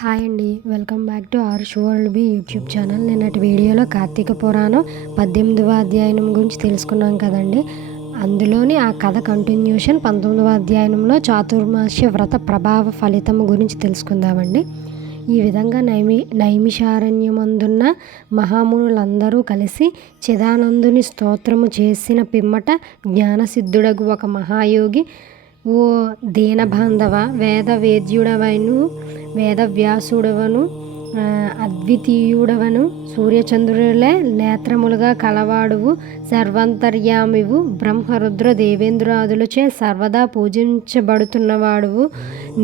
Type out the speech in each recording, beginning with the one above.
Hi అండి, welcome back to ఆర్ష్ world B YouTube channel. నిన్నటి వీడియోలో కార్తీక పురాణం 18వ అధ్యాయం గురించి తెలుసుకున్నాం కదండి. అందులోని ఆ కథ కంటిన్యూషన్ 19వ అధ్యాయంలో చాతుర్మాస్య వ్రత ప్రభావ ఫలితం గురించి తెలుసుకుందామండి. ఈ విధంగా నైమిషారణ్యమందున్న మహామునులందరూ కలిసి చిదానందుని స్తోత్రము చేసిన పిమ్మట జ్ఞానసిద్ధుడగు ఒక మహాయోగి, ఓ దీనబాంధవ, వేదవేద్యుడవను, వేదవ్యాసుడవను, అద్వితీయుడవను, సూర్యచంద్రులే నేత్రములుగా కలవాడువు, సర్వాంతర్యామివు, బ్రహ్మరుద్ర దేవేంద్రాదులచే సర్వదా పూజించబడుతున్నవాడువు,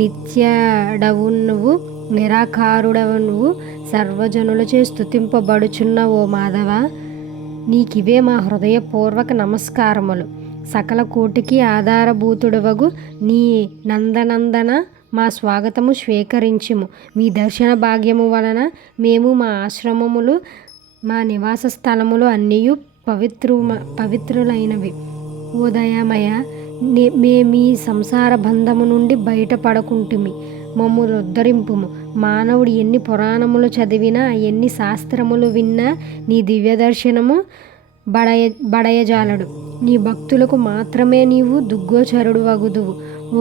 నిత్యడవు నువ్వు, నిరాకారుడవు, సర్వజనులచే స్తుతింపబడుచున్న ఓ మాధవ, నీకివే మా హృదయపూర్వక నమస్కారములు. సకల కోటికి ఆధారభూతుడవగు నీ నందనందన మా స్వాగతము స్వీకరించుము. మీ దర్శన భాగ్యము వలన మేము మా ఆశ్రమములు, మా నివాస స్థలములు అన్నీ పవిత్రులైనవి. ఓ దయామయ, మేమీ సంసార బంధము నుండి బయటపడకుంటుమి, మమ్మును ఉద్ధరింపుము. మానవుడు ఎన్ని పురాణములు చదివినా, ఎన్ని శాస్త్రములు విన్నా నీ దివ్య దర్శనము బడయజాలడు. నీ భక్తులకు మాత్రమే నీవు దుగ్గోచరుడు వగుదువు.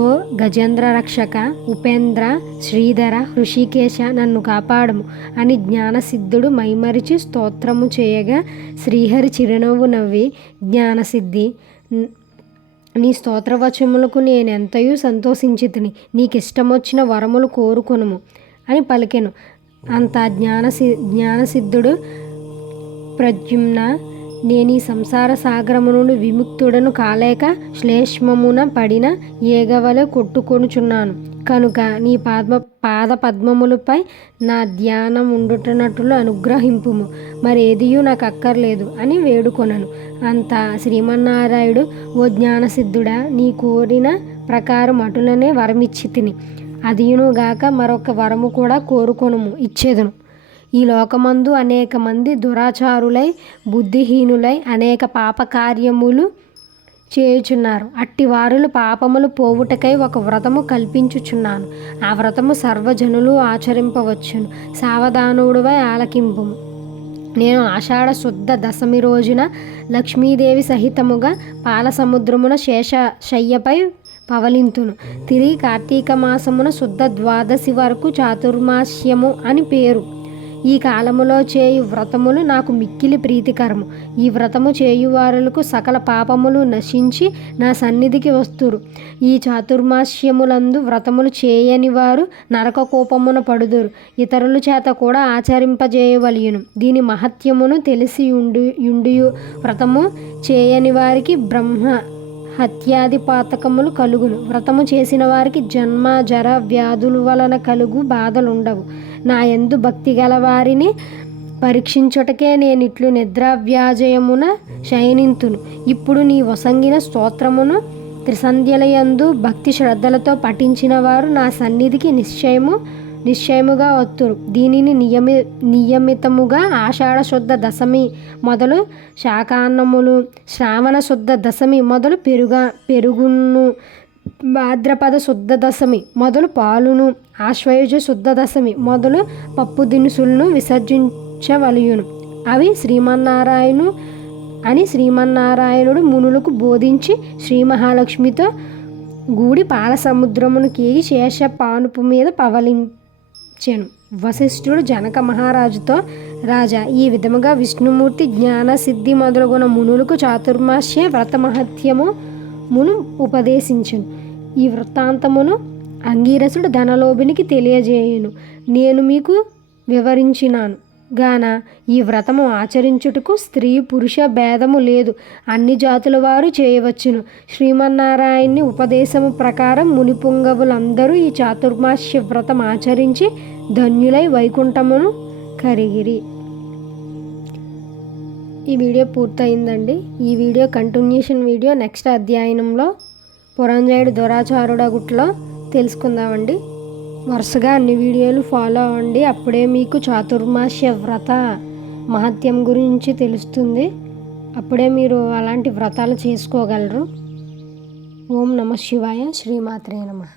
ఓ గజేంద్ర రక్షక, ఉపేంద్ర, శ్రీధర, హృషికేశ, నన్ను కాపాడము అని జ్ఞానసిద్ధుడు మైమరిచి స్తోత్రము చేయగా, శ్రీహరి చిరునవ్వు నవ్వి, జ్ఞానసిద్ధి, నీ స్తోత్రవచములకు నేనెంతయూ సంతోషించితిని. నీకిష్టమొచ్చిన వరములు కోరుకొనుము అని పలికెను. అంతా జ్ఞానసిద్ధుడు, ప్రద్యుమ్న, నేనీ సంసార సాగరము నుండి విముక్తుడను కాలేక శ్లేష్మమున పడిన ఏగవలె కొట్టుకొనుచున్నాను కనుక నీ పాద పద్మములపై నా ధ్యానం ఉండుటనట్లు అనుగ్రహింపుము, మరేదియూ నాకు అక్కర్లేదు అని వేడుకొనను. అంతా శ్రీమన్నారాయుడు, ఓ జ్ఞానసిద్ధుడా, నీ కోరిన ప్రకారం అటులనే వరమిచ్చితిని. అదియునుగాక మరొక వరము కూడా కోరుకొనుము, ఇచ్చేదను. ఈ లోకమందు అనేక మంది దురాచారులై, బుద్ధిహీనులై అనేక పాపకార్యములు చేయుచున్నారు. అట్టి వారులు పాపములు పోవుటకై ఒక వ్రతము కల్పించుచున్నాను. ఆ వ్రతము సర్వజనులు ఆచరింపవచ్చును. సావధానుడువై ఆలకింపుము. నేను ఆషాఢ శుద్ధ దశమి రోజున లక్ష్మీదేవి సహితముగా పాలసముద్రమున శయ్యపై పవలింతును. తిరిగి కార్తీక మాసమున శుద్ధ ద్వాదశి వరకు చాతుర్మాస్యము అని పేరు. ఈ కాలములో చేయు వ్రతములు నాకు మిక్కిలి ప్రీతికరము. ఈ వ్రతము చేయువారులకు సకల పాపములు నశించి నా సన్నిధికి వస్తురు. ఈ చాతుర్మాస్యములందు వ్రతములు చేయని వారు నరక కోపమున పడుదురు. ఇతరుల చేత కూడా ఆచరింపజేయవలయును. దీని మహత్యమును తెలిసి యుండియు వ్రతము చేయని వారికి బ్రహ్మ హత్యాది పాతకములు కలుగును. వ్రతము చేసిన వారికి జన్మ జర వ్యాధుల వలన కలుగు బాధలుండవు. నా యందు భక్తి గల వారిని పరీక్షించుటకే నేనిట్లు నిద్రావ్యాజయమున శయనింతును. ఇప్పుడు నీ వసంగిన స్తోత్రమును త్రిసంధ్యలయందు భక్తి శ్రద్ధలతో పఠించిన వారు నా సన్నిధికి నిశ్చయముగా వత్తురు. దీనిని నియమితముగా ఆషాఢ శుద్ధ దశమి మొదలు శాకాన్నములు, శ్రావణ శుద్ధ దశమి మొదలు పెరుగును, భాద్రపద శుద్ధ దశమి మొదలు పాలును, ఆశ్వయుజ శుద్ధ దశమి మొదలు పప్పు దినుసులను విసర్జించవలయును. అవి శ్రీమన్నారాయణుడు మునులకు బోధించి శ్రీ మహాలక్ష్మితో గూడి పాల సముద్రమునికి శేష పానుపు మీద పవలించెను. వశిష్ఠుడు జనక మహారాజుతో, రాజా, ఈ విధముగా విష్ణుమూర్తి జ్ఞాన సిద్ధి మొదలుగున మునులకు చాతుర్మాస్య వ్రత మహత్యమును ఉపదేశించెను. ఈ వృత్తాంతమును అంగీరసుడు ధనలోభునికి తెలియజేయును. నేను మీకు వివరించినాను గాన ఈ వ్రతము ఆచరించుటకు స్త్రీ పురుష భేదము లేదు. అన్ని జాతుల వారు చేయవచ్చును. శ్రీమన్నారాయణ్ణి ఉపదేశము ప్రకారం మునిపుంగవులందరూ ఈ చాతుర్మాస్య వ్రతం ఆచరించి ధన్యులై వైకుంఠమును కరిగిరి. ఈ వీడియో పూర్తయిందండి. ఈ వీడియో కంటిన్యూషన్ వీడియో నెక్స్ట్ అధ్యాయంలో పురంజయుడు దురాచారుడగుట్లో తెలుసుకుందామండి. వరుసగా అన్ని వీడియోలు ఫాలో అవ్వండి. అప్పుడే మీకు చాతుర్మాస్య వ్రత మహత్యం గురించి తెలుస్తుంది. అప్పుడే మీరు అలాంటి వ్రతాలు చేసుకోగలరు. ఓం నమః శివాయ. శ్రీమాత్రే నమః.